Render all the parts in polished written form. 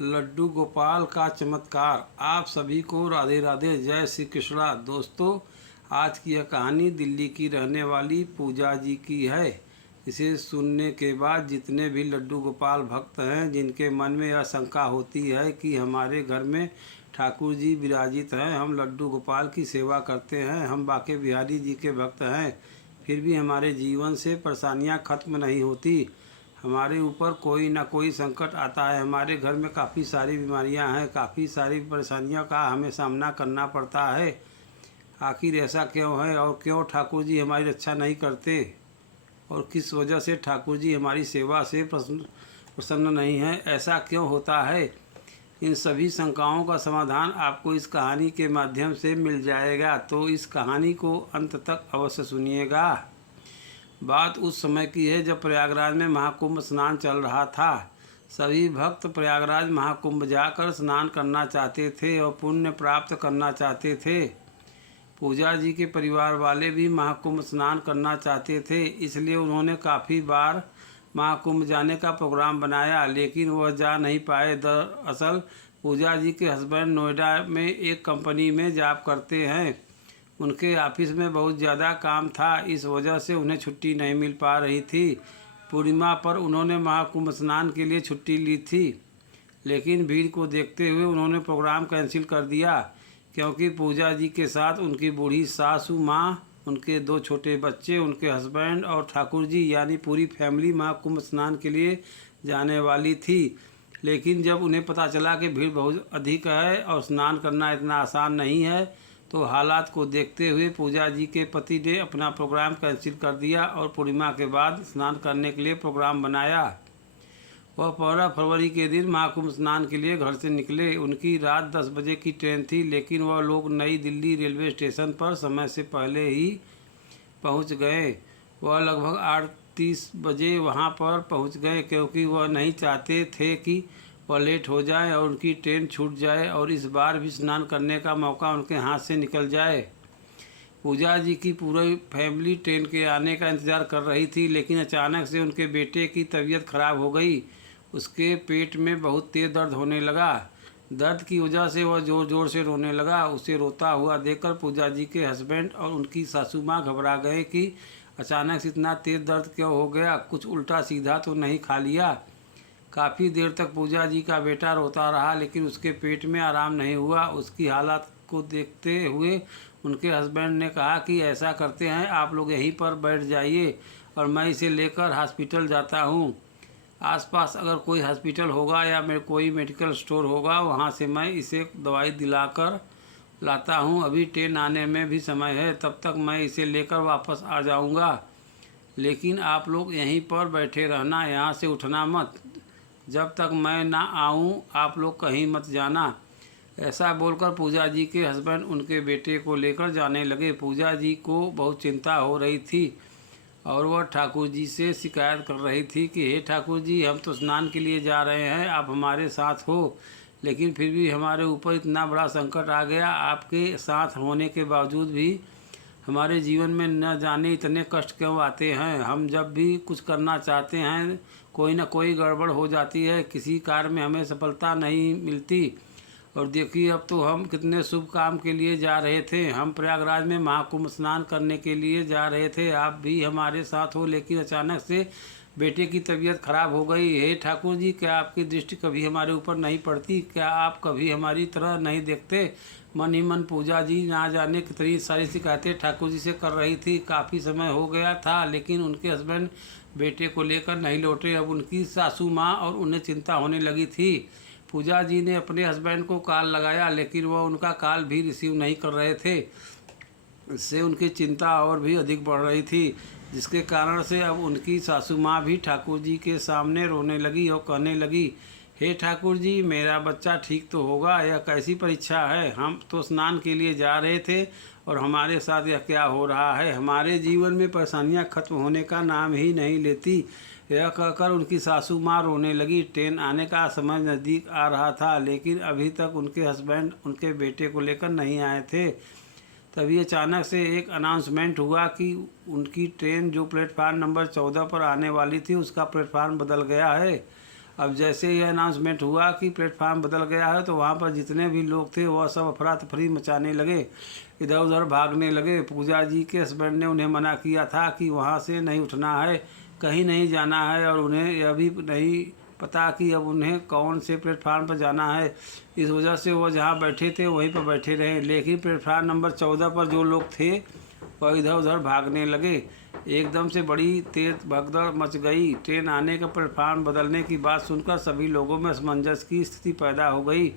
लड्डू गोपाल का चमत्कार। आप सभी को राधे राधे, जय श्री कृष्णा। दोस्तों, आज की यह कहानी दिल्ली की रहने वाली पूजा जी की है। इसे सुनने के बाद जितने भी लड्डू गोपाल भक्त हैं, जिनके मन में यह शंका होती है कि हमारे घर में ठाकुर जी विराजित हैं, हम लड्डू गोपाल की सेवा करते हैं, हम बाके बिहारी जी के भक्त हैं, फिर भी हमारे जीवन से परेशानियां खत्म नहीं होती, हमारे ऊपर कोई ना कोई संकट आता है, हमारे घर में काफ़ी सारी बीमारियां हैं, काफ़ी सारी परेशानियों का हमें सामना करना पड़ता है। आखिर ऐसा क्यों है और क्यों ठाकुर जी हमारी रक्षा नहीं करते और किस वजह से ठाकुर जी हमारी सेवा से प्रसन्न नहीं है, ऐसा क्यों होता है? इन सभी शंकाओं का समाधान आपको इस कहानी के माध्यम से मिल जाएगा, तो इस कहानी को अंत तक अवश्य सुनिएगा। बात उस समय की है जब प्रयागराज में महाकुंभ स्नान चल रहा था। सभी भक्त प्रयागराज महाकुंभ जाकर स्नान करना चाहते थे और पुण्य प्राप्त करना चाहते थे। पूजा जी के परिवार वाले भी महाकुंभ स्नान करना चाहते थे, इसलिए उन्होंने काफ़ी बार महाकुंभ जाने का प्रोग्राम बनाया, लेकिन वह जा नहीं पाए। दरअसल पूजा जी के हस्बैंड नोएडा में एक कंपनी में जॉब करते हैं। उनके ऑफिस में बहुत ज़्यादा काम था, इस वजह से उन्हें छुट्टी नहीं मिल पा रही थी। पूर्णिमा पर उन्होंने महाकुंभ स्नान के लिए छुट्टी ली थी, लेकिन भीड़ को देखते हुए उन्होंने प्रोग्राम कैंसिल कर दिया, क्योंकि पूजा जी के साथ उनकी बूढ़ी सासू माँ, उनके 2 छोटे बच्चे, उनके हस्बैंड और ठाकुर जी यानी पूरी फैमिली महाकुंभ स्नान के लिए जाने वाली थी। लेकिन जब उन्हें पता चला कि भीड़ बहुत अधिक है और स्नान करना इतना आसान नहीं है, तो हालात को देखते हुए पूजा जी के पति ने अपना प्रोग्राम कैंसिल कर दिया और पूर्णिमा के बाद स्नान करने के लिए प्रोग्राम बनाया। वह 15 फरवरी के दिन महाकुंभ स्नान के लिए घर से निकले। उनकी रात 10 बजे की ट्रेन थी, लेकिन वह लोग नई दिल्ली रेलवे स्टेशन पर समय से पहले ही पहुंच गए। वह लगभग 8:30 बजे वहां पर पहुंच गए, क्योंकि वह नहीं चाहते थे कि वह लेट हो जाए और उनकी ट्रेन छूट जाए और इस बार भी स्नान करने का मौका उनके हाथ से निकल जाए। पूजा जी की पूरी फैमिली ट्रेन के आने का इंतज़ार कर रही थी, लेकिन अचानक से उनके बेटे की तबीयत खराब हो गई। उसके पेट में बहुत तेज़ दर्द होने लगा। दर्द की वजह से वह ज़ोर ज़ोर से रोने लगा। उसे रोता हुआ देखकर पूजा जी के हस्बैंड और उनकी सासू माँ घबरा गए कि अचानक से इतना तेज़ दर्द क्यों हो गया, कुछ उल्टा सीधा तो नहीं खा लिया। काफ़ी देर तक पूजा जी का बेटा रोता रहा, लेकिन उसके पेट में आराम नहीं हुआ। उसकी हालत को देखते हुए उनके हस्बैंड ने कहा कि ऐसा करते हैं, आप लोग यहीं पर बैठ जाइए और मैं इसे लेकर हॉस्पिटल जाता हूँ। आसपास अगर कोई हॉस्पिटल होगा या कोई मेडिकल स्टोर होगा, वहाँ से मैं इसे दवाई दिलाकर लाता हूँ। अभी ट्रेन आने में भी समय है, तब तक मैं इसे लेकर वापस आ जाऊँगा, लेकिन आप लोग यहीं पर बैठे रहना, यहाँ से उठना मत। जब तक मैं ना आऊँ आप लोग कहीं मत जाना। ऐसा बोलकर पूजा जी के हस्बैंड उनके बेटे को लेकर जाने लगे। पूजा जी को बहुत चिंता हो रही थी और वह ठाकुर जी से शिकायत कर रही थी कि हे ठाकुर जी, हम तो स्नान के लिए जा रहे हैं, आप हमारे साथ हो, लेकिन फिर भी हमारे ऊपर इतना बड़ा संकट आ गया। आपके साथ होने के बावजूद भी हमारे जीवन में न जाने इतने कष्ट क्यों आते हैं। हम जब भी कुछ करना चाहते हैं, कोई ना कोई गड़बड़ हो जाती है, किसी कार्य में हमें सफलता नहीं मिलती। और देखिए, अब तो हम कितने शुभ काम के लिए जा रहे थे, हम प्रयागराज में महाकुंभ स्नान करने के लिए जा रहे थे, आप भी हमारे साथ हो, लेकिन अचानक से बेटे की तबीयत खराब हो गई। हे ठाकुर जी, क्या आपकी दृष्टि कभी हमारे ऊपर नहीं पड़ती? क्या आप कभी हमारी तरह नहीं देखते? मन ही मन पूजा जी ना जाने कितनी सारी शिकायतें ठाकुर जी से कर रही थी। काफ़ी समय हो गया था, लेकिन उनके हस्बैंड बेटे को लेकर नहीं लौटे। अब उनकी सासू माँ और उन्हें चिंता होने लगी थी। पूजा जी ने अपने हस्बैंड को कॉल लगाया, लेकिन वह उनका कॉल भी रिसीव नहीं कर रहे थे। इससे उनकी चिंता और भी अधिक बढ़ रही थी, जिसके कारण से अब उनकी सासू माँ भी ठाकुर जी के सामने रोने लगी और कहने लगी, हे ठाकुर जी, मेरा बच्चा ठीक तो होगा? यह कैसी परीक्षा है? हम तो स्नान के लिए जा रहे थे और हमारे साथ यह क्या हो रहा है? हमारे जीवन में परेशानियां खत्म होने का नाम ही नहीं लेती। यह कहकर उनकी सासू माँ रोने लगी। ट्रेन आने का समय नज़दीक आ रहा था, लेकिन अभी तक उनके हस्बैंड उनके बेटे को लेकर नहीं आए थे। तभी अचानक से एक अनाउंसमेंट हुआ कि उनकी ट्रेन जो प्लेटफार्म नंबर 14 पर आने वाली थी, उसका प्लेटफार्म बदल गया है। अब जैसे ये अनाउंसमेंट हुआ कि प्लेटफार्म बदल गया है, तो वहाँ पर जितने भी लोग थे वह सब अफरा तफरी मचाने लगे, इधर उधर भागने लगे। पूजा जी के हस्बैंड ने उन्हें मना किया था कि वहाँ से नहीं उठना है, कहीं नहीं जाना है, और उन्हें यह भी नहीं पता कि अब उन्हें कौन से प्लेटफार्म पर जाना है। इस वजह से वो जहाँ बैठे थे वहीं पर बैठे रहे। लेकिन प्लेटफार्म नंबर 14 पर जो लोग थे वह इधर उधर भागने लगे। एकदम से बड़ी तेज भगदड़ मच गई। ट्रेन आने का प्लेटफार्म बदलने की बात सुनकर सभी लोगों में असमंजस की स्थिति पैदा हो गई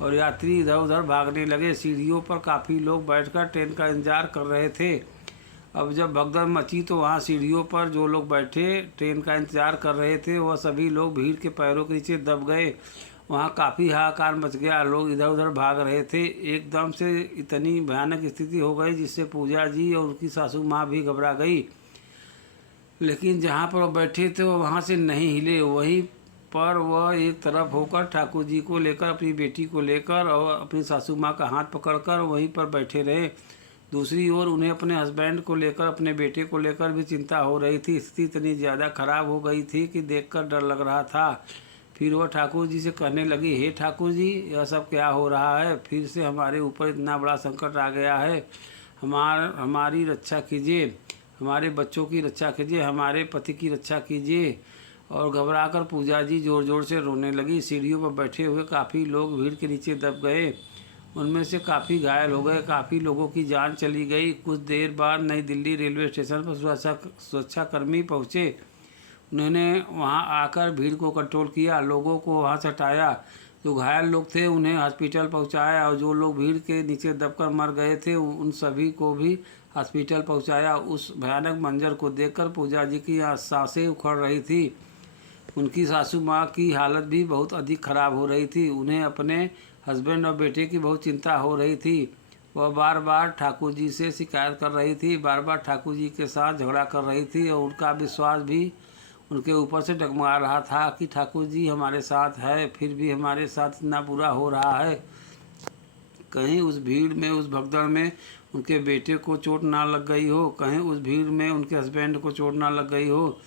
और यात्री इधर उधर भागने लगे। सीढ़ियों पर काफ़ी लोग बैठकर ट्रेन का इंतजार कर रहे थे। अब जब भगदड़ मची तो वहाँ सीढ़ियों पर जो लोग बैठे ट्रेन का इंतजार कर रहे थे वह सभी लोग भीड़ के पैरों के नीचे दब गए। वहाँ काफ़ी हाहाकार मच गया, लोग इधर उधर भाग रहे थे। एकदम से इतनी भयानक स्थिति हो गई जिससे पूजा जी और उनकी सासू माँ भी घबरा गई। लेकिन जहाँ पर वो बैठे थे वो वहाँ से नहीं हिले। वहीं पर वह एक तरफ होकर ठाकुर जी को लेकर, अपनी बेटी को लेकर और अपनी सासू माँ का हाथ पकड़कर वहीं पर बैठे रहे। दूसरी ओर उन्हें अपने हस्बैंड को लेकर, अपने बेटे को लेकर भी चिंता हो रही थी। स्थिति इतनी ज़्यादा खराब हो गई थी कि देखकर डर लग रहा था। फिर वह ठाकुर जी से कहने लगी, हे ठाकुर जी, यह सब क्या हो रहा है? फिर से हमारे ऊपर इतना बड़ा संकट आ गया है। हमारी रक्षा कीजिए, हमारे बच्चों की रक्षा कीजिए, हमारे पति की रक्षा कीजिए। और घबराकर पूजा जी ज़ोर ज़ोर से रोने लगी। सीढ़ियों पर बैठे हुए काफ़ी लोग भीड़ के नीचे दब गए। उनमें से काफ़ी घायल हो गए, काफ़ी लोगों की जान चली गई। कुछ देर बाद नई दिल्ली रेलवे स्टेशन पर सुरक्षाकर्मी पहुँचे। उन्होंने वहां आकर भीड़ को कंट्रोल किया, लोगों को वहां से हटाया। जो घायल लोग थे उन्हें हॉस्पिटल पहुंचाया और जो लोग भीड़ के नीचे दबकर मर गए थे उन सभी को भी हॉस्पिटल पहुंचाया। उस भयानक मंजर को देखकर पूजा जी की सांसें उखड़ रही थी। उनकी सासू माँ की हालत भी बहुत अधिक खराब हो रही थी। उन्हें अपने हस्बैंड और बेटे की बहुत चिंता हो रही थी। वह बार बार ठाकुर जी से शिकायत कर रही थी, बार बार ठाकुर जी के साथ झगड़ा कर रही थी और उनका विश्वास भी उनके ऊपर से डगमगा रहा था कि ठाकुर जी हमारे साथ है, फिर भी हमारे साथ इतना बुरा हो रहा है। कहीं उस भीड़ में, उस भगदड़ में उनके बेटे को चोट ना लग गई हो, कहीं उस भीड़ में उनके हस्बैंड को चोट ना लग गई हो।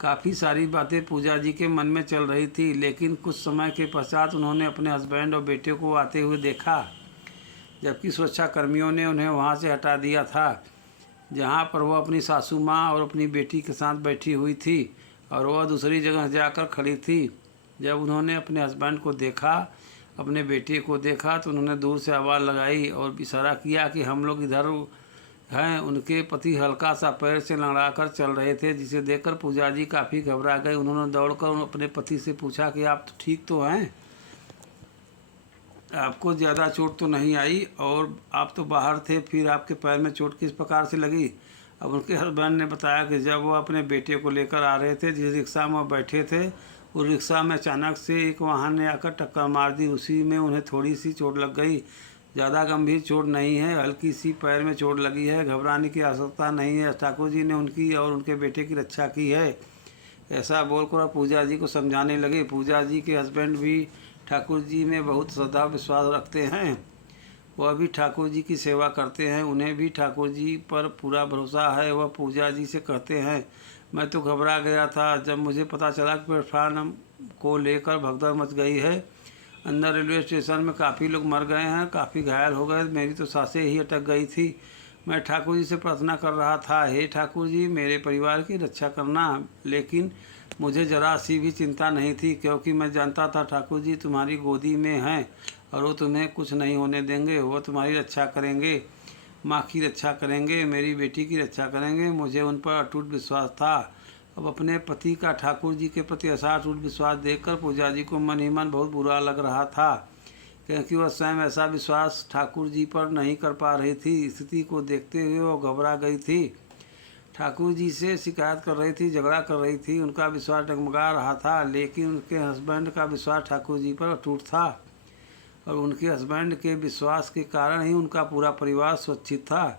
काफ़ी सारी बातें पूजा जी के मन में चल रही थी। लेकिन कुछ समय के पश्चात उन्होंने अपने हस्बैंड और बेटे को आते हुए देखा, जबकि सुरक्षा कर्मियों ने उन्हें वहाँ से हटा दिया था जहाँ पर वह अपनी सासू माँ और अपनी बेटी के साथ बैठी हुई थी, और वह दूसरी जगह जाकर खड़ी थी। जब उन्होंने अपने हस्बैंड को देखा, अपने बेटे को देखा, तो उन्होंने दूर से आवाज़ लगाई और इशारा किया कि हम लोग इधर हैं। उनके पति हल्का सा पैर से लड़ाकर चल रहे थे, जिसे देखकर पूजा जी काफ़ी घबरा गए। उन्होंने दौड़कर अपने पति से पूछा कि आप तो ठीक तो हैं, आपको ज़्यादा चोट तो नहीं आई, और आप तो बाहर थे, फिर आपके पैर में चोट किस प्रकार से लगी? अब उनके हस्बैंड ने बताया कि जब वो अपने बेटे को लेकर आ रहे थे, जिस रिक्शा में वो बैठे थे, उस रिक्शा में अचानक से एक वाहन ने आकर टक्कर मार दी। उसी में उन्हें थोड़ी सी चोट लग गई। ज़्यादा गंभीर चोट नहीं है, हल्की सी पैर में चोट लगी है, घबराने की आवश्यकता नहीं है। ठाकुर जी ने उनकी और उनके बेटे की रक्षा की है। ऐसा बोलकर पूजा जी को समझाने लगे। पूजा जी के हस्बैंड भी ठाकुर जी में बहुत श्रद्धा विश्वास रखते हैं। वह भी ठाकुर जी की सेवा करते हैं, उन्हें भी ठाकुर जी पर पूरा भरोसा है। वह पूजा जी से कहते हैं, मैं तो घबरा गया था जब मुझे पता चला कि प्लेटफार्म को लेकर भगदड़ मच गई है। अंदर रेलवे स्टेशन में काफ़ी लोग मर गए हैं, काफ़ी घायल हो गए, मेरी तो सांसें ही अटक गई थी। मैं ठाकुर जी से प्रार्थना कर रहा था, हे ठाकुर जी मेरे परिवार की रक्षा करना। लेकिन मुझे जरा सी भी चिंता नहीं थी, क्योंकि मैं जानता था ठाकुर जी तुम्हारी गोदी में हैं और वो तुम्हें कुछ नहीं होने देंगे। वो तुम्हारी रक्षा करेंगे, माँ की रक्षा करेंगे, मेरी बेटी की रक्षा करेंगे। मुझे उन पर अटूट विश्वास था। अब अपने पति का ठाकुर जी के प्रति ऐसा अटूट विश्वास देखकर पूजा जी को मन ही मन बहुत बुरा लग रहा था, क्योंकि वह स्वयं ऐसा विश्वास ठाकुर जी पर नहीं कर पा रही थी। स्थिति को देखते हुए वो घबरा गई थी। ठाकुर जी से शिकायत कर रही थी, झगड़ा कर रही थी, उनका विश्वास डगमगा रहा था। लेकिन उनके हस्बैंड का विश्वास ठाकुर जी पर अटूट था, और उनके हस्बैंड के विश्वास के कारण ही उनका पूरा परिवार सुरक्षित था।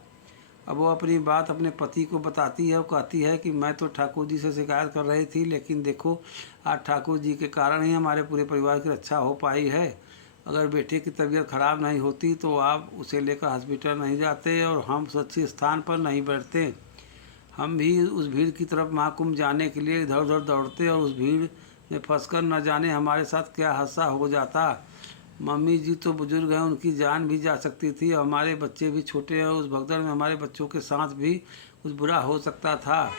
अब वो अपनी बात अपने पति को बताती है और कहती है कि मैं तो ठाकुर जी से शिकायत कर रही थी, लेकिन देखो आज ठाकुर जी के कारण ही हमारे पूरे परिवार की रक्षा हो पाई है। अगर बेटे की तबीयत खराब नहीं होती तो आप उसे लेकर हॉस्पिटल नहीं जाते और हम सुरक्षित स्थान पर नहीं बैठते। हम भी उस भीड़ की तरफ महाकुंभ जाने के लिए इधर उधर दौड़ते और उस भीड़ में फंसकर न जाने हमारे साथ क्या हादसा हो जाता। मम्मी जी तो बुजुर्ग हैं, उनकी जान भी जा सकती थी, और हमारे बच्चे भी छोटे हैं, उस भगदड़ में हमारे बच्चों के साथ भी कुछ बुरा हो सकता था।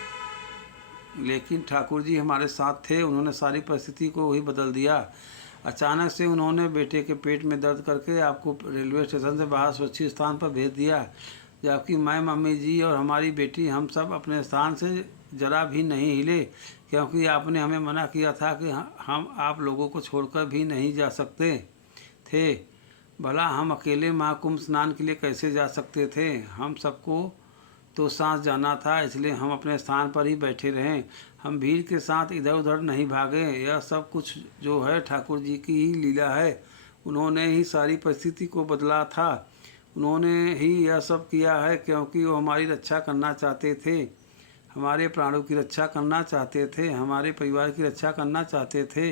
लेकिन ठाकुर जी हमारे साथ थे, उन्होंने सारी परिस्थिति को ही बदल दिया। अचानक से उन्होंने बेटे के पेट में दर्द करके आपको रेलवे स्टेशन से बाहर सुरक्षित स्थान पर भेज दिया, जबकि मैं, मम्मी जी और हमारी बेटी हम सब अपने स्थान से जरा भी नहीं हिले, क्योंकि आपने हमें मना किया था कि हम आप लोगों को छोड़कर भी नहीं जा सकते थे। भला हम अकेले महाकुंभ स्नान के लिए कैसे जा सकते थे? हम सबको तो सांस जाना था, इसलिए हम अपने स्थान पर ही बैठे रहें। हम भीड़ के साथ इधर उधर नहीं भागे। यह सब कुछ जो है ठाकुर जी की ही लीला है। उन्होंने ही सारी परिस्थिति को बदला था। उन्होंने ही यह सब किया है, क्योंकि वो हमारी रक्षा करना चाहते थे, हमारे प्राणों की रक्षा करना चाहते थे, हमारे परिवार की रक्षा करना चाहते थे।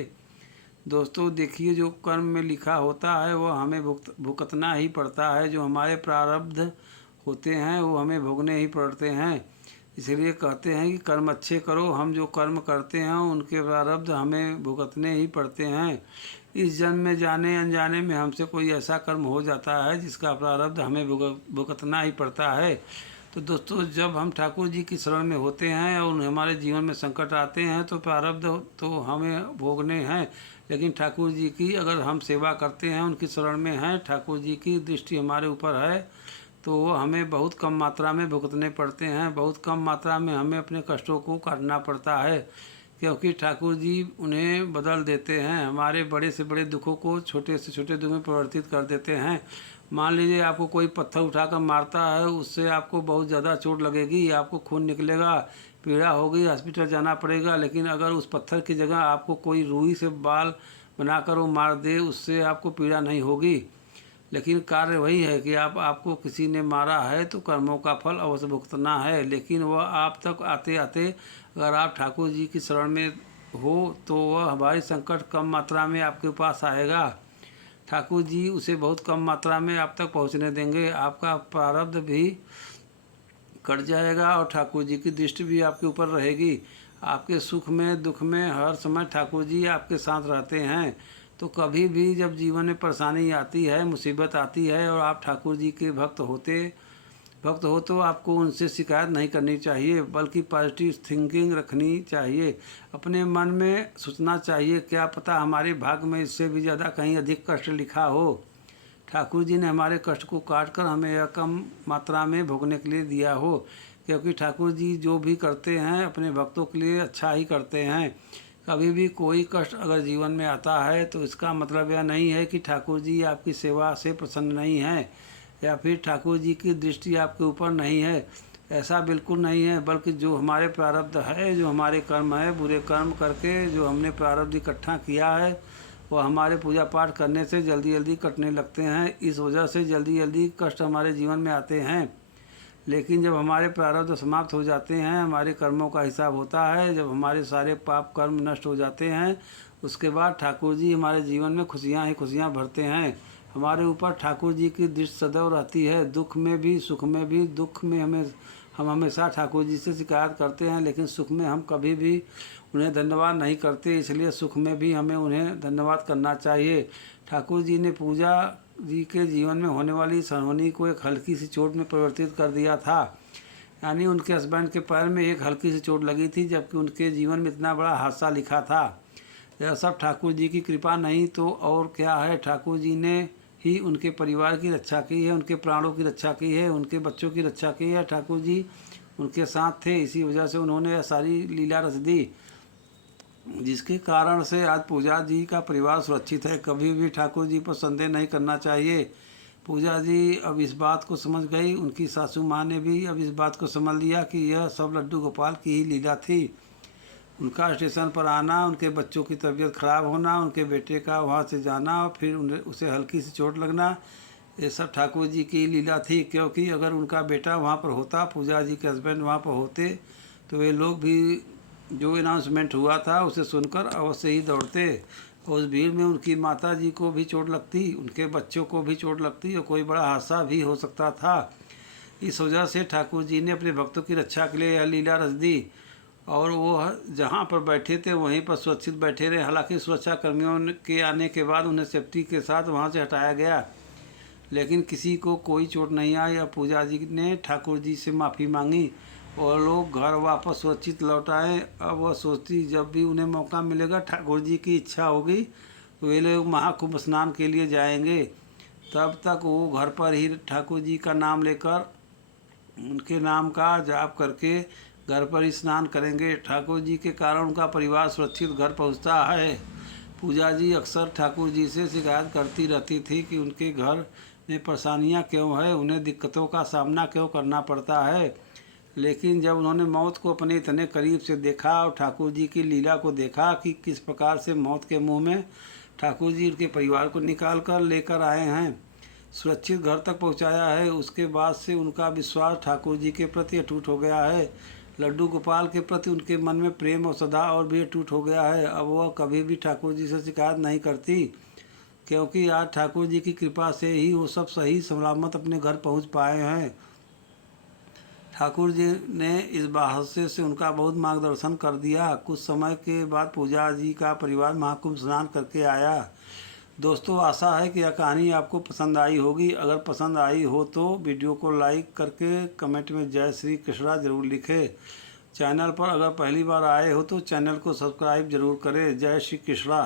दोस्तों देखिए, जो कर्म में लिखा होता है वो हमें भुगतना ही पड़ता है। जो हमारे प्रारब्ध होते हैं वो हमें भोगने ही पड़ते हैं। इसलिए कहते हैं कि कर्म अच्छे करो। हम जो कर्म करते हैं उनके प्रारब्ध हमें भुगतने ही पड़ते हैं। इस जन्म में जाने अनजाने में हमसे कोई ऐसा कर्म हो जाता है जिसका प्रारब्ध हमें भुगतना ही पड़ता है। तो दोस्तों, जब हम ठाकुर जी की शरण में होते हैं और हमारे जीवन में संकट आते हैं तो प्रारब्ध तो हमें भोगने हैं, लेकिन ठाकुर जी की अगर हम सेवा करते हैं, उनकी शरण में हैं, ठाकुर जी की दृष्टि हमारे ऊपर है, तो वो हमें बहुत कम मात्रा में भुगतने पड़ते हैं। बहुत कम मात्रा में हमें अपने कष्टों को काटना पड़ता है, क्योंकि ठाकुर जी उन्हें बदल देते हैं। हमारे बड़े से बड़े दुखों को छोटे से छोटे दुख में परिवर्तित कर देते हैं। मान लीजिए आपको कोई पत्थर उठाकर मारता है, उससे आपको बहुत ज़्यादा चोट लगेगी, आपको खून निकलेगा, पीड़ा होगी, हॉस्पिटल जाना पड़ेगा। लेकिन अगर उस पत्थर की जगह आपको कोई रुई से बाल बनाकर वो मार दे, उससे आपको पीड़ा नहीं होगी। लेकिन कार्य वही है कि आपको किसी ने मारा है तो कर्मों का फल अवश्य भुगतना है। लेकिन वह आप तक आते आते अगर आप ठाकुर जी की शरण में हो तो वह हमारी संकट कम मात्रा में आपके पास आएगा। ठाकुर जी उसे बहुत कम मात्रा में आप तक पहुंचने देंगे। आपका प्रारब्ध भी कट जाएगा और ठाकुर जी की दृष्टि भी आपके ऊपर रहेगी। आपके सुख में दुख में हर समय ठाकुर जी आपके साथ रहते हैं। तो कभी भी जब जीवन में परेशानी आती है, मुसीबत आती है और आप ठाकुर जी के भक्त हो तो आपको उनसे शिकायत नहीं करनी चाहिए, बल्कि पॉजिटिव थिंकिंग रखनी चाहिए। अपने मन में सोचना चाहिए, क्या पता हमारे भाग्य में इससे भी ज़्यादा कहीं अधिक कष्ट लिखा हो। ठाकुर जी ने हमारे कष्ट को काट कर हमें यह कम मात्रा में भोगने के लिए दिया हो, क्योंकि ठाकुर जी जो भी करते हैं अपने भक्तों के लिए अच्छा ही करते हैं। कभी भी कोई कष्ट अगर जीवन में आता है तो इसका मतलब यह नहीं है कि ठाकुर जी आपकी सेवा से प्रसन्न नहीं है या फिर ठाकुर जी की दृष्टि आपके ऊपर नहीं है। ऐसा बिल्कुल नहीं है, बल्कि जो हमारे प्रारब्ध है, जो हमारे कर्म है, बुरे कर्म करके जो हमने प्रारब्ध इकट्ठा किया है, वो हमारे पूजा पाठ करने से जल्दी जल्दी कटने लगते हैं। इस वजह से जल्दी जल्दी कष्ट हमारे जीवन में आते हैं। लेकिन जब हमारे प्रारब्ध समाप्त हो जाते हैं, हमारे कर्मों का हिसाब होता है, जब हमारे सारे पाप कर्म नष्ट हो जाते हैं, उसके बाद ठाकुर जी हमारे जीवन में खुशियाँ ही खुशियाँ भरते हैं। हमारे ऊपर ठाकुर जी की दृष्टि सदैव रहती है, दुख में भी सुख में भी। दुख में हम हमेशा ठाकुर जी से शिकायत करते हैं, लेकिन सुख में हम कभी भी उन्हें धन्यवाद नहीं करते। इसलिए सुख में भी हमें उन्हें धन्यवाद करना चाहिए। ठाकुर जी ने पूजा जी के जीवन में होने वाली सनहोनी को एक हल्की सी चोट में परिवर्तित कर दिया था। यानी उनके हस्बैंड के पैर में एक हल्की सी चोट लगी थी, जबकि उनके जीवन में इतना बड़ा हादसा लिखा था। यह सब ठाकुर जी की कृपा नहीं तो और क्या है। ठाकुर जी ने ही उनके परिवार की रक्षा की है, उनके प्राणों की रक्षा की है, उनके बच्चों की रक्षा की है। ठाकुर जी उनके साथ थे, इसी वजह से उन्होंने यह सारी लीला रच दी, जिसके कारण से आज पूजा जी का परिवार सुरक्षित है। कभी भी ठाकुर जी पर संदेह नहीं करना चाहिए। पूजा जी अब इस बात को समझ गई, उनकी सासू माँ ने भी अब इस बात को समझ लिया कि यह सब लड्डू गोपाल की ही लीला थी। उनका स्टेशन पर आना, उनके बच्चों की तबीयत खराब होना, उनके बेटे का वहाँ से जाना और फिर उसे हल्की सी चोट लगना, ये सब ठाकुर जी की लीला थी। क्योंकि अगर उनका बेटा वहाँ पर होता, पूजा जी के हस्बैंड वहाँ पर होते, तो वे लोग भी जो अनाउंसमेंट हुआ था उसे सुनकर अवश्य ही दौड़ते। उस भीड़ में उनकी माता जी को भी चोट लगती, उनके बच्चों को भी चोट लगती और कोई बड़ा हादसा भी हो सकता था। इस वजह से ठाकुर जी ने अपने भक्तों की रक्षा के लिए यह लीला रच दी। और वो जहाँ पर बैठे थे वहीं पर सुरक्षित बैठे रहे। हालांकि सुरक्षा कर्मियों के आने के बाद उन्हें सेफ्टी के साथ वहाँ से हटाया गया, लेकिन किसी को कोई चोट नहीं आई। और पूजा जी ने ठाकुर जी से माफ़ी मांगी और लोग घर वापस सुरक्षित लौट आए। अब वह सोचती जब भी उन्हें मौका मिलेगा, ठाकुर जी की इच्छा होगी तो वे लोग महाकुंभ स्नान के लिए जाएंगे। तब तक वो घर पर ही ठाकुर जी का नाम लेकर, उनके नाम का जाप करके घर पर ही स्नान करेंगे। ठाकुर जी के कारण उनका परिवार सुरक्षित घर पहुंचता है। पूजा जी अक्सर ठाकुर जी से शिकायत करती रहती थी कि उनके घर में परेशानियां क्यों है, उन्हें दिक्कतों का सामना क्यों करना पड़ता है। लेकिन जब उन्होंने मौत को अपने इतने करीब से देखा और ठाकुर जी की लीला को देखा कि किस प्रकार से मौत के मुंह में ठाकुर जी उनके परिवार को निकाल कर लेकर आए हैं, सुरक्षित घर तक पहुंचाया है, उसके बाद से उनका विश्वास ठाकुर जी के प्रति अटूट हो गया है। लड्डू गोपाल के प्रति उनके मन में प्रेम और श्रद्धा और भी अटूट हो गया है। अब वह कभी भी ठाकुर जी से शिकायत नहीं करती, क्योंकि आज ठाकुर जी की कृपा से ही वो सब सही सलामत अपने घर पहुंच पाए हैं। ठाकुर जी ने इस हादसे से उनका बहुत मार्गदर्शन कर दिया। कुछ समय के बाद पूजा जी का परिवार महाकुंभ स्नान करके आया। दोस्तों, आशा है कि यह कहानी आपको पसंद आई होगी। अगर पसंद आई हो तो वीडियो को लाइक करके कमेंट में जय श्री कृष्णा जरूर लिखें। चैनल पर अगर पहली बार आए हो तो चैनल को सब्सक्राइब जरूर करें। जय श्री कृष्णा।